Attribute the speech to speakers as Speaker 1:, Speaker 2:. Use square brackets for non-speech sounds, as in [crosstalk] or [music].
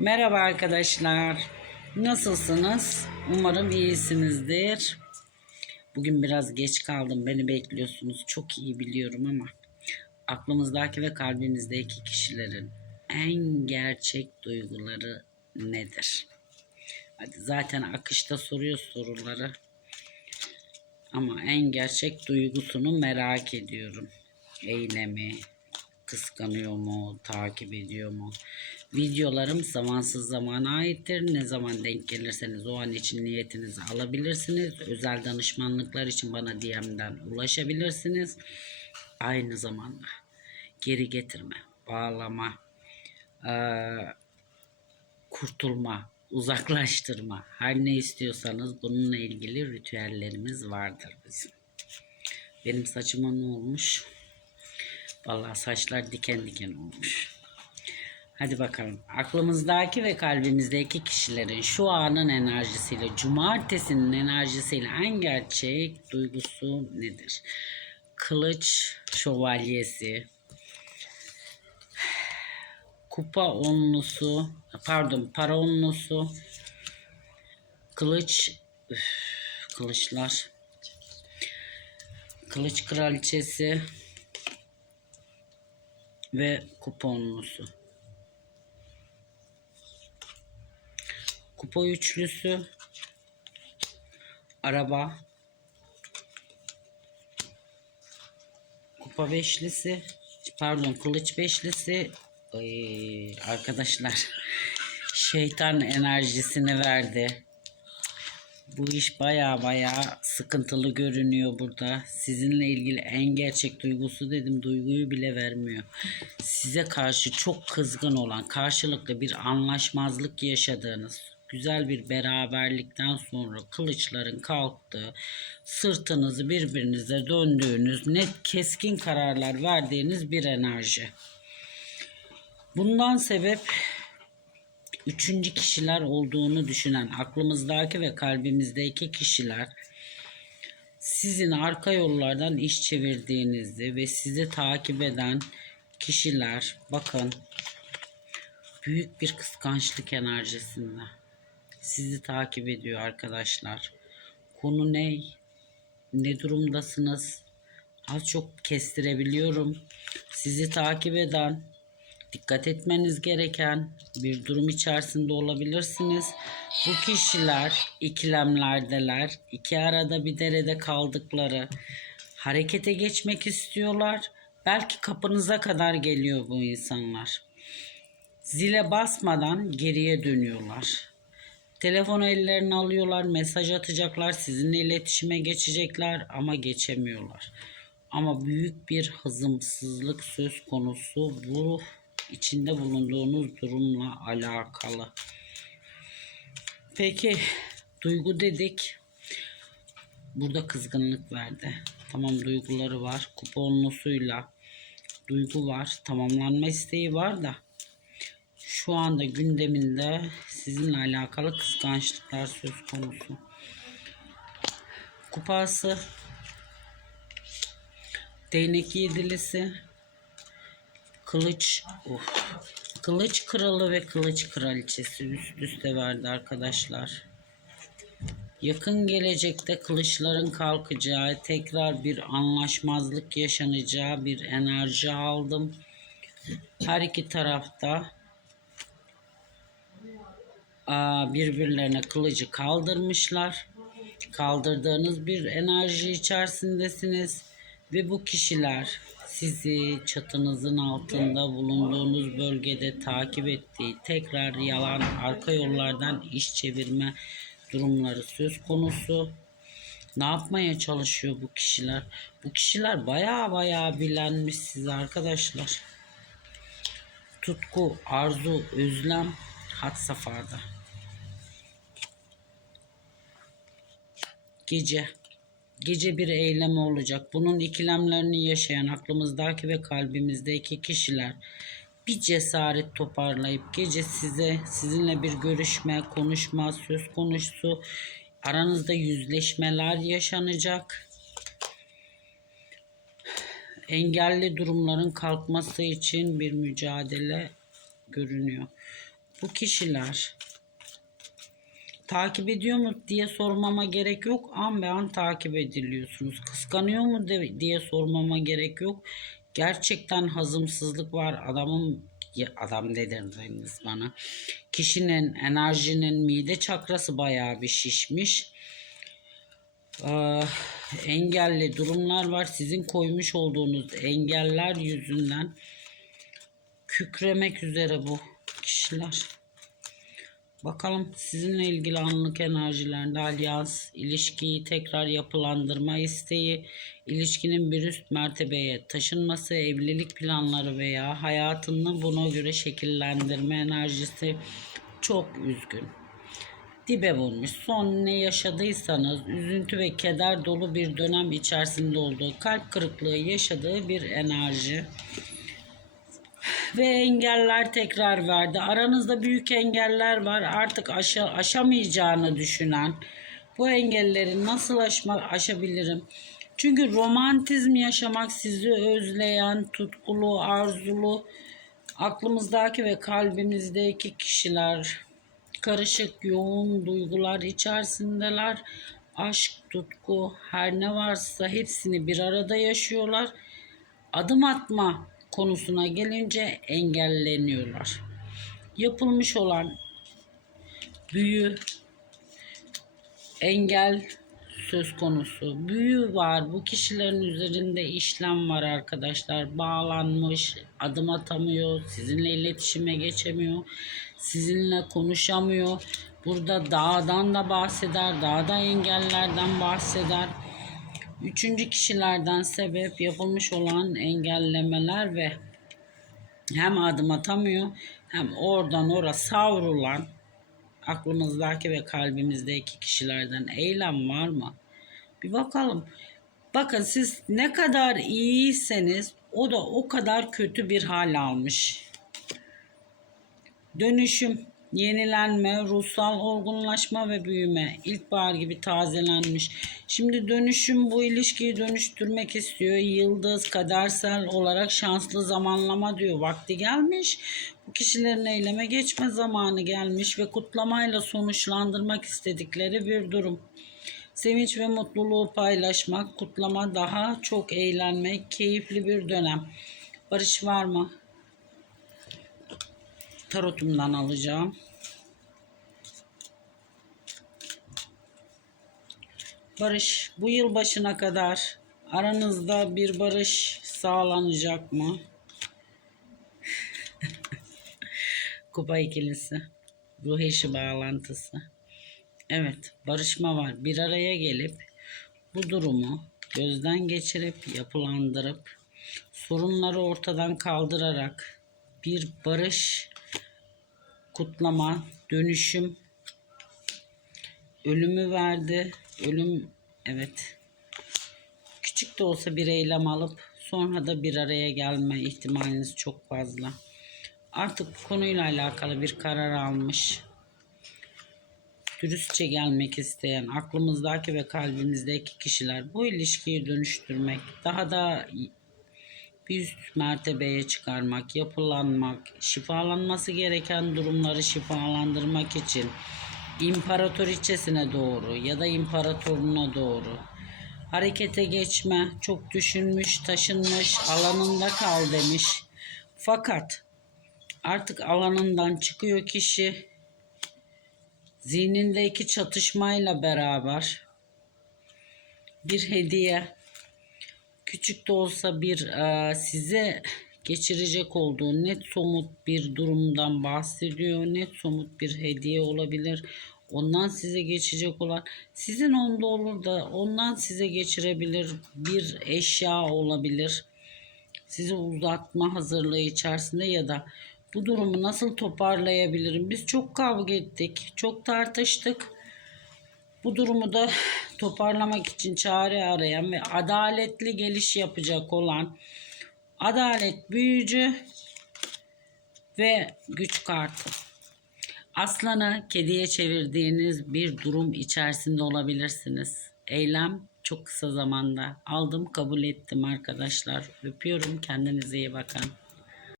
Speaker 1: Merhaba arkadaşlar. Nasılsınız? Umarım iyisinizdir. Bugün biraz geç kaldım. Beni bekliyorsunuz. Çok iyi biliyorum ama aklımızdaki ve kalbimizdeki kişilerin en gerçek duyguları nedir? Hadi zaten akışta soruyor soruları. Ama en gerçek duygusunu merak ediyorum. Eylemi, kıskanıyor mu, takip ediyor mu? Videolarım zamansız zamana aittir. Ne zaman denk gelirseniz o an için niyetinizi alabilirsiniz. Özel danışmanlıklar için bana DM'den ulaşabilirsiniz. Aynı zamanda geri getirme, bağlama, eee, kurtulma, uzaklaştırma, her ne istiyorsanız bununla ilgili ritüellerimiz vardır bizim. Benim saçıma ne olmuş? Vallahi saçlar diken diken olmuş. Hadi bakalım. Aklımızdaki ve kalbimizdeki kişilerin şu anın enerjisiyle, cumartesinin enerjisiyle en gerçek duygusu nedir? Kılıç şövalyesi, kupa onlusu, pardon para onlusu, kılıç, üf, kılıçlar, kılıç kraliçesi ve kupa onlusu. Kupa üçlüsü, araba, kupa beşlisi, pardon kılıç beşlisi, Ay, arkadaşlar [laughs] şeytan enerjisini verdi. Bu iş baya baya sıkıntılı görünüyor burada. Sizinle ilgili en gerçek duygusu dedim duyguyu bile vermiyor. Size karşı çok kızgın olan karşılıklı bir anlaşmazlık yaşadığınız güzel bir beraberlikten sonra kılıçların kalktığı sırtınızı birbirinize döndüğünüz net keskin kararlar verdiğiniz bir enerji. Bundan sebep üçüncü kişiler olduğunu düşünen aklımızdaki ve kalbimizdeki kişiler sizin arka yollardan iş çevirdiğinizi ve sizi takip eden kişiler bakın büyük bir kıskançlık enerjisinde sizi takip ediyor arkadaşlar. Konu ne? Ne durumdasınız? Az çok kestirebiliyorum. Sizi takip eden dikkat etmeniz gereken bir durum içerisinde olabilirsiniz. Bu kişiler ikilemlerdeler. iki arada bir derede kaldıkları harekete geçmek istiyorlar. Belki kapınıza kadar geliyor bu insanlar. Zile basmadan geriye dönüyorlar. Telefonu ellerine alıyorlar, mesaj atacaklar, sizinle iletişime geçecekler ama geçemiyorlar. Ama büyük bir hazımsızlık söz konusu bu içinde bulunduğunuz durumla alakalı. Peki duygu dedik. Burada kızgınlık verdi. Tamam duyguları var. Kuponlusuyla duygu var. Tamamlanma isteği var da şu anda gündeminde sizinle alakalı kıskançlıklar söz konusu. Kupası değnek yedilisi kılıç of, kılıç kralı ve kılıç kraliçesi üst üste verdi arkadaşlar. Yakın gelecekte kılıçların kalkacağı, tekrar bir anlaşmazlık yaşanacağı bir enerji aldım. Her iki tarafta birbirlerine kılıcı kaldırmışlar. Kaldırdığınız bir enerji içerisindesiniz ve bu kişiler sizi çatınızın altında bulunduğunuz bölgede takip ettiği tekrar yalan arka yollardan iş çevirme durumları söz konusu. Ne yapmaya çalışıyor bu kişiler? Bu kişiler baya baya bilenmiş size arkadaşlar. Tutku, arzu, özlem had safhada. Gece. Gece bir eylem olacak. Bunun ikilemlerini yaşayan aklımızdaki ve kalbimizdeki kişiler bir cesaret toparlayıp gece size sizinle bir görüşme, konuşma söz konusu aranızda yüzleşmeler yaşanacak. Engelli durumların kalkması için bir mücadele görünüyor. bu kişiler takip ediyor mu diye sormama gerek yok. An be an takip ediliyorsunuz. Kıskanıyor mu de- diye sormama gerek yok. Gerçekten hazımsızlık var. Adamın adam dedirdiniz bana. Kişinin enerjinin mide çakrası bayağı bir şişmiş. Ah, engelli durumlar var. Sizin koymuş olduğunuz engeller yüzünden kükremek üzere bu kişiler. Bakalım sizinle ilgili anlık enerjilerinde alyans, ilişkiyi tekrar yapılandırma isteği, ilişkinin bir üst mertebeye taşınması, evlilik planları veya hayatını buna göre şekillendirme enerjisi çok üzgün. Dibe vurmuş. Son ne yaşadıysanız üzüntü ve keder dolu bir dönem içerisinde olduğu, kalp kırıklığı yaşadığı bir enerji ve engeller tekrar verdi. Aranızda büyük engeller var. Artık aşa, aşamayacağını düşünen bu engelleri nasıl aşma, aşabilirim? Çünkü romantizm yaşamak sizi özleyen, tutkulu, arzulu, aklımızdaki ve kalbimizdeki kişiler karışık, yoğun duygular içerisindeler. Aşk, tutku, her ne varsa hepsini bir arada yaşıyorlar adım atma konusuna gelince engelleniyorlar. Yapılmış olan büyü, engel söz konusu. Büyü var. Bu kişilerin üzerinde işlem var arkadaşlar. Bağlanmış, adım atamıyor, sizinle iletişime geçemiyor, sizinle konuşamıyor. Burada dağdan da bahseder, dağda engellerden bahseder. Üçüncü kişilerden sebep yapılmış olan engellemeler ve hem adım atamıyor hem oradan oraya savrulan aklımızdaki ve kalbimizdeki kişilerden eylem var mı? Bir bakalım. Bakın siz ne kadar iyiyseniz o da o kadar kötü bir hal almış. Dönüşüm, yenilenme, ruhsal olgunlaşma ve büyüme. İlkbahar gibi tazelenmiş. Şimdi dönüşüm bu ilişkiyi dönüştürmek istiyor. Yıldız, kadersel olarak şanslı zamanlama diyor. Vakti gelmiş. Bu kişilerin eyleme geçme zamanı gelmiş ve kutlamayla sonuçlandırmak istedikleri bir durum. Sevinç ve mutluluğu paylaşmak, kutlama, daha çok eğlenmek, keyifli bir dönem. Barış var mı? Tarotumdan alacağım. Barış bu yıl başına kadar aranızda bir barış sağlanacak mı? [laughs] Kupa ikilisi. Ruh eşi bağlantısı. Evet, barışma var. Bir araya gelip bu durumu gözden geçirip yapılandırıp sorunları ortadan kaldırarak bir barış kutlama, dönüşüm, ölümü verdi. Ölüm, evet. Küçük de olsa bir eylem alıp sonra da bir araya gelme ihtimaliniz çok fazla. Artık konuyla alakalı bir karar almış. Dürüstçe gelmek isteyen aklımızdaki ve kalbimizdeki kişiler bu ilişkiyi dönüştürmek, daha da üst mertebeye çıkarmak, yapılanmak, şifalanması gereken durumları şifalandırmak için imparatoriçesine doğru ya da imparatoruna doğru harekete geçme, çok düşünmüş, taşınmış, alanında kal demiş. Fakat artık alanından çıkıyor kişi zihnindeki çatışmayla beraber bir hediye küçük de olsa bir e, size geçirecek olduğu net somut bir durumdan bahsediyor. Net somut bir hediye olabilir. Ondan size geçecek olan sizin onda olur da ondan size geçirebilir bir eşya olabilir. Sizi uzatma hazırlığı içerisinde ya da bu durumu nasıl toparlayabilirim? Biz çok kavga ettik, çok tartıştık. Bu durumu da toparlamak için çare arayan ve adaletli geliş yapacak olan adalet büyücü ve güç kartı. Aslanı kediye çevirdiğiniz bir durum içerisinde olabilirsiniz. Eylem çok kısa zamanda aldım kabul ettim arkadaşlar. Öpüyorum kendinize iyi bakın.